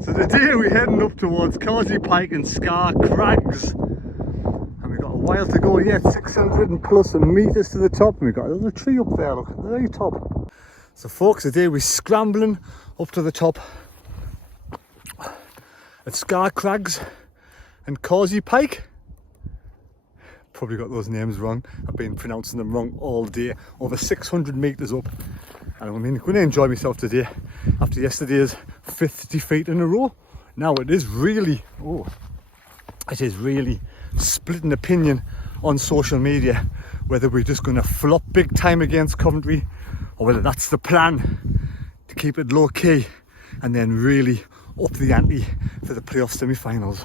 So today we're heading up towards Causey Pike and Scar Crags. And we've got a while to go yet, 600 and plus metres to the top. And we've got a little tree up there, look, at the very top. So folks, today we're scrambling up to the top at Scar Crags and Causey Pike. Probably got those names wrong. I've been pronouncing them wrong all day. Over 600 metres up. And I mean, I'm going to enjoy myself today after yesterday's 5th defeat in a row. Now it is really split an opinion on social media whether we're just going to flop big time against Coventry or whether that's the plan to keep it low key and then really up the ante for the playoff semi-finals.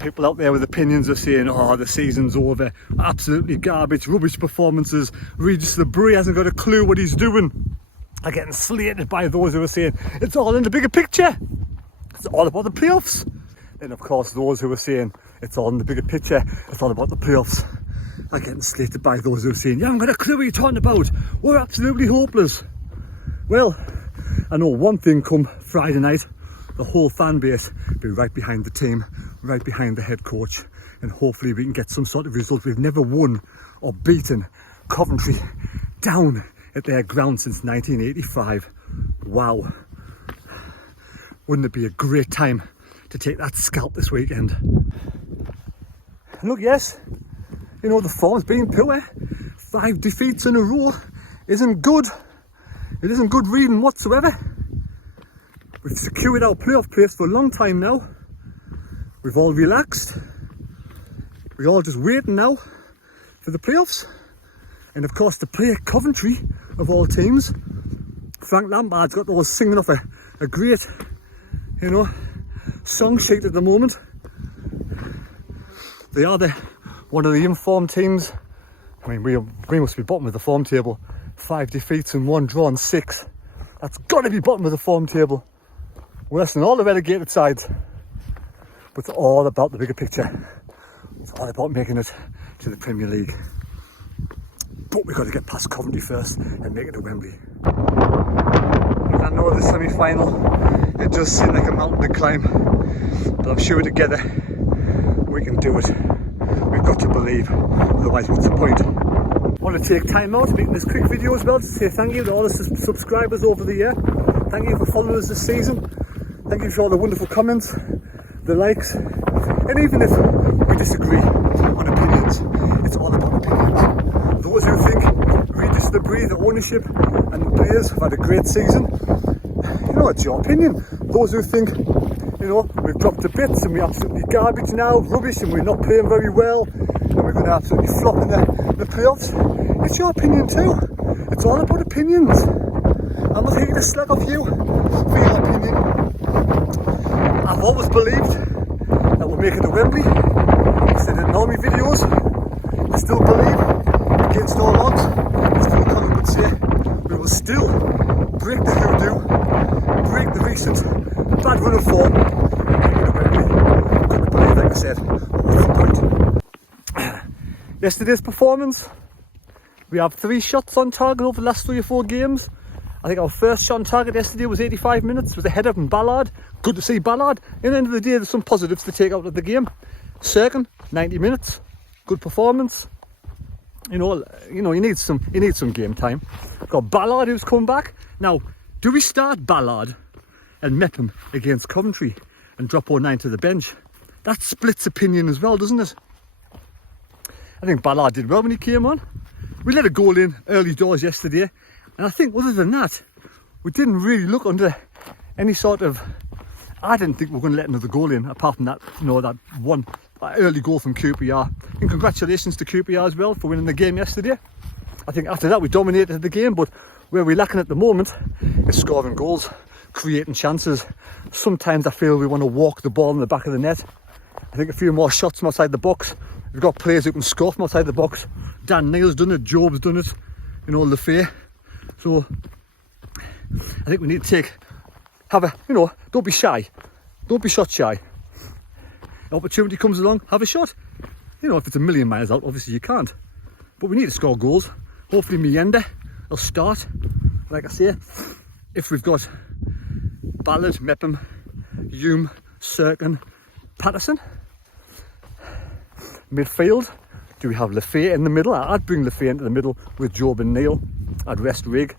People out there with opinions are saying, oh, the season's over, absolutely garbage, rubbish performances, Regis the Bray hasn't got a clue what he's doing. Are getting slated by those who are saying, it's all in the bigger picture, it's all about the playoffs. Then of course those who are saying, it's all in the bigger picture, it's all about the playoffs, are getting slated by those who are saying, you haven't got a clue what you're talking about, we're absolutely hopeless. Well, I know one thing come Friday night, the whole fan base be right behind the team, right behind the head coach, and hopefully we can get some sort of result. We've never won or beaten Coventry down at their ground since 1985. Wow. Wouldn't it be a great time to take that scalp this weekend? And look, yes, you know, the form's been poor. 5 defeats in a row isn't good. It isn't good reading whatsoever. We've secured our playoff place for a long time now. We've all relaxed. We're all just waiting now for the playoffs. And of course to play Coventry, of all teams. Frank Lampard's got those singing off a great, you know, song sheet at the moment. They are one of the informed teams. I mean, we must be bottom of the form table. 5 defeats and 1 draw and 6. That's got to be bottom of the form table. Worse than all the relegated sides. But it's all about the bigger picture. It's all about making it to the Premier League. But we've got to get past Coventry first and make it to Wembley. I know the semi-final, it does seem like a mountain to climb. But I'm sure together we can do it. We've got to believe, otherwise what's the point? I want to take time out making this quick video as well to say thank you to all the subscribers over the year. Thank you for following us this season. Thank you for all the wonderful comments, the likes, and even if we disagree on opinions, it's all about opinions. Those who think Regis the Bray, the ownership and the players have had a great season, you know, it's your opinion. Those who think, you know, we've dropped to bits and we're absolutely garbage now, rubbish, and we're not playing very well, and we're going to absolutely flop in the playoffs, it's your opinion too. It's all about opinions. I'm not here to slag off you for your opinion. I've always believed that we'll make it to Wembley. I said it in all my videos. I still believe, against all odds, as Phil Collins would say, we will still break the hoodoo, break the recent bad run of form, and make it to Wembley. Couldn't believe, like I said, what's the point? Yesterday's performance, we have 3 shots on target over the last 3 or 4 games. I think our first shot on target yesterday was 85 minutes. It was a header from Ballard. Good to see Ballard. At the end of the day, there's some positives to take out of the game. Second, 90 minutes. Good performance. You know, you need some game time. Got Ballard who's come back. Now, do we start Ballard and mep him against Coventry and drop 09 to the bench? That splits opinion as well, doesn't it? I think Ballard did well when he came on. We let a goal in early doors yesterday. And I think other than that, we didn't really look under any sort of... I didn't think we were going to let another goal in, apart from that, you know, that one early goal from QPR. And congratulations to QPR as well for winning the game yesterday. I think after that we dominated the game, but where we're lacking at the moment is scoring goals, creating chances. Sometimes I feel we want to walk the ball in the back of the net. I think a few more shots from outside the box. We've got players who can score from outside the box. Dan Neil's done it, Job's done it, you know, Lefay. So I think we need to don't be shy, don't be shot shy. Opportunity comes along, have a shot. You know, if it's a million miles out, obviously you can't, but we need to score goals. Hopefully Mienda will start. Like I say, if we've got Ballard, Mepham, Hume, Sirkin, Patterson. Midfield, do we have Lafay in the middle? I'd bring Lafay into the middle with Job and Neil. I'd rest Rigg.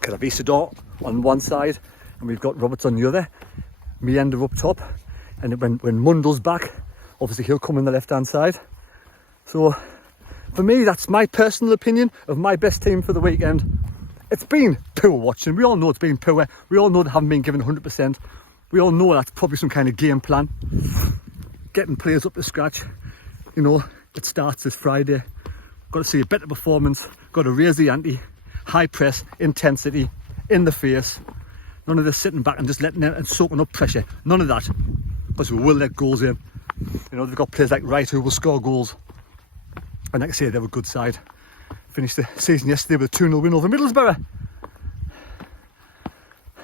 Could have Isidore on one side, and we've got Roberts on the other. Meander up top, and when Mundle's back, obviously he'll come in the left-hand side. So, for me, that's my personal opinion of my best team for the weekend. It's been poor watching. We all know it's been poor. We all know they haven't been given 100%. We all know that's probably some kind of game plan. Getting players up to scratch. You know, it starts this Friday. Got to see a better performance. Got to raise the ante. High press, intensity, in the face. None of this sitting back and just letting it and soaking up pressure. None of that. Because we will let goals in. You know, they've got players like Wright who will score goals. And like I say, they're a good side. Finished the season yesterday with a 2-0 win over Middlesbrough.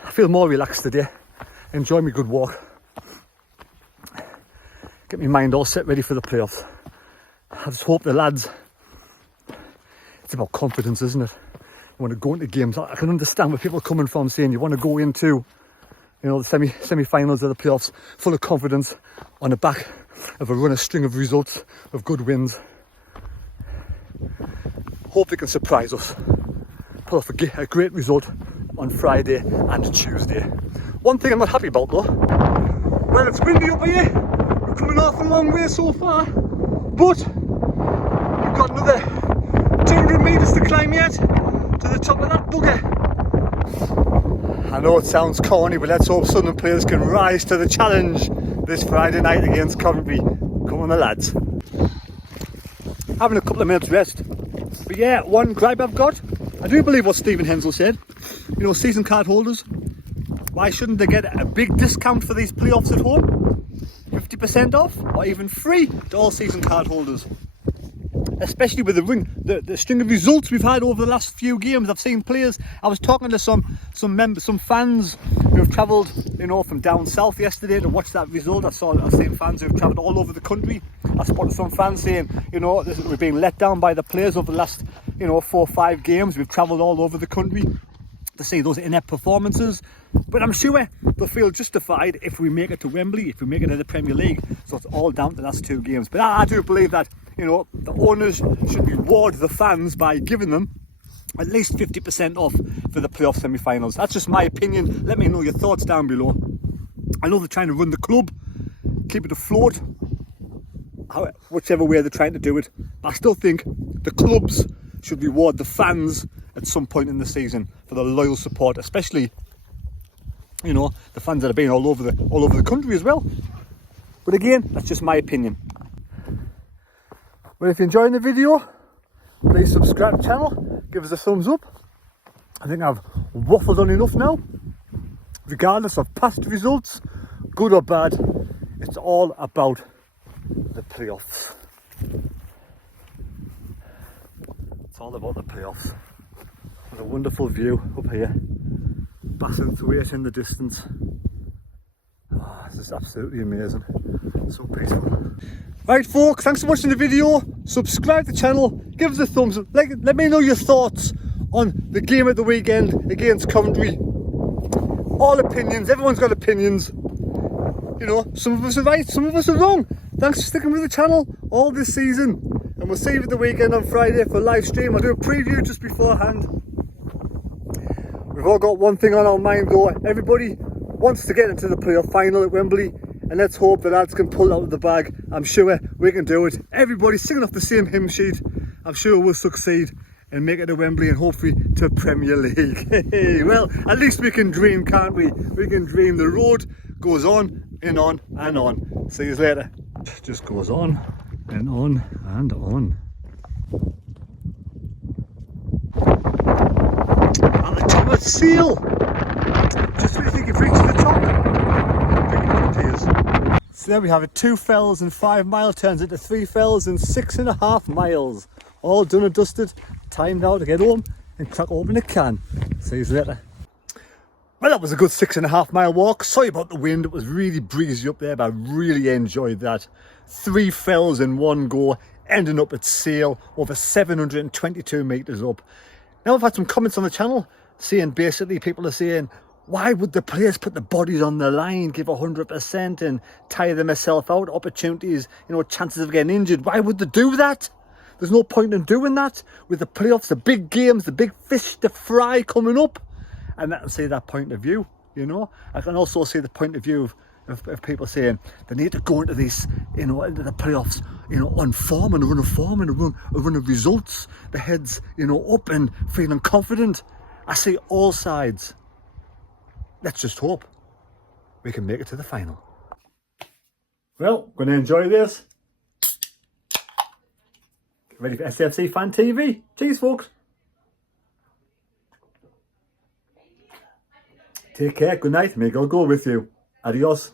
I feel more relaxed today. Enjoy my good walk. Get my mind all set ready for the playoffs. I just hope the lads... It's about confidence, isn't it? You want to go into games. I can understand where people are coming from saying you want to go into, you know, the semi-finals of the playoffs full of confidence on the back of a string of results, of good wins. Hope they can surprise us. Pull off a great result on Friday and Tuesday. One thing I'm not happy about though, well, it's windy up here. We're coming off a long way so far, but we've got another 200 metres to climb yet to the top of that bugger. I know it sounds corny, but let's hope Sunderland players can rise to the challenge this Friday night against Coventry. Come on the lads. Having a couple of minutes rest. But yeah, one gripe I've got, I do believe what Stephen Hensel said. You know, season card holders, why shouldn't they get a big discount for these playoffs at home? 50% off or even free to all season card holders. Especially with the string of results we've had over the last few games. I've seen players, I was talking to some fans who have travelled, you know, from down south yesterday to watch that result. I've seen fans who've travelled all over the country. I spotted some fans saying, you know, we're being let down by the players over the last, you know, 4 or 5 games. We've travelled all over the country to see those inept performances. But I'm sure they'll feel justified if we make it to Wembley, if we make it to the Premier League. So it's all down to the last 2 games. But I do believe that, you know, the owners should reward the fans by giving them at least 50% off for the playoff semi-finals. That's just my opinion. Let me know your thoughts down below. I know they're trying to run the club, keep it afloat, whichever way they're trying to do it. But I still think the clubs should reward the fans at some point in the season for the loyal support, especially, you know, the fans that have been all over the country as well. But again, that's just my opinion. Well, if you're enjoying the video, please subscribe to the channel, give us a thumbs up. I think I've waffled on enough now. Regardless of past results, good or bad, it's all about the playoffs. It's all about the playoffs. What a wonderful view up here. Bassingthwaite in the distance. Oh, this is absolutely amazing. So peaceful. Right folks, thanks for watching the video. Subscribe to the channel, give us a thumbs up. Let me know your thoughts on the game at the weekend against Coventry. All opinions, everyone's got opinions. You know, some of us are right, some of us are wrong. Thanks for sticking with the channel all this season. And we'll see you at the weekend on Friday for a live stream. I'll do a preview just beforehand. We've all got one thing on our mind though. Everybody wants to get into the playoff final at Wembley. And let's hope the lads can pull out of the bag. I'm sure we can do it. Everybody's singing off the same hymn sheet. I'm sure we'll succeed and make it to Wembley and hopefully to Premier League. Well, at least we can dream, can't we? We can dream. The road goes on and on and on. See you later. It just goes on and on and on. At the top of Seal. Just when you think you've reached the top. So there we have it, 2 fells and 5 mile turns into 3 fells and 6.5 miles. All done and dusted. Time now to get home and crack open a can. See you later. Well, that was a good 6.5 mile walk. Sorry about the wind, it was really breezy up there, but I really enjoyed that. 3 fells in one go, ending up at Sale, over 722 metres up. Now I've had some comments on the channel saying basically people are saying, Why would the players put the bodies on the line, give 100% and tire themselves out, opportunities, chances of getting injured? Why would they do that? There's no point in doing that with the playoffs, the big games, the big fish to fry coming up. And I can see that point of view, I can also see the point of view of people saying they need to go into this, into the playoffs, on form and a run of form and a run of results. The heads, up and feeling confident. I see all sides. Let's just hope we can make it to the final. Well, going to enjoy this. Get ready for SFC Fan TV. Cheers, folks. Take care. Good night. May God go with you. Adios.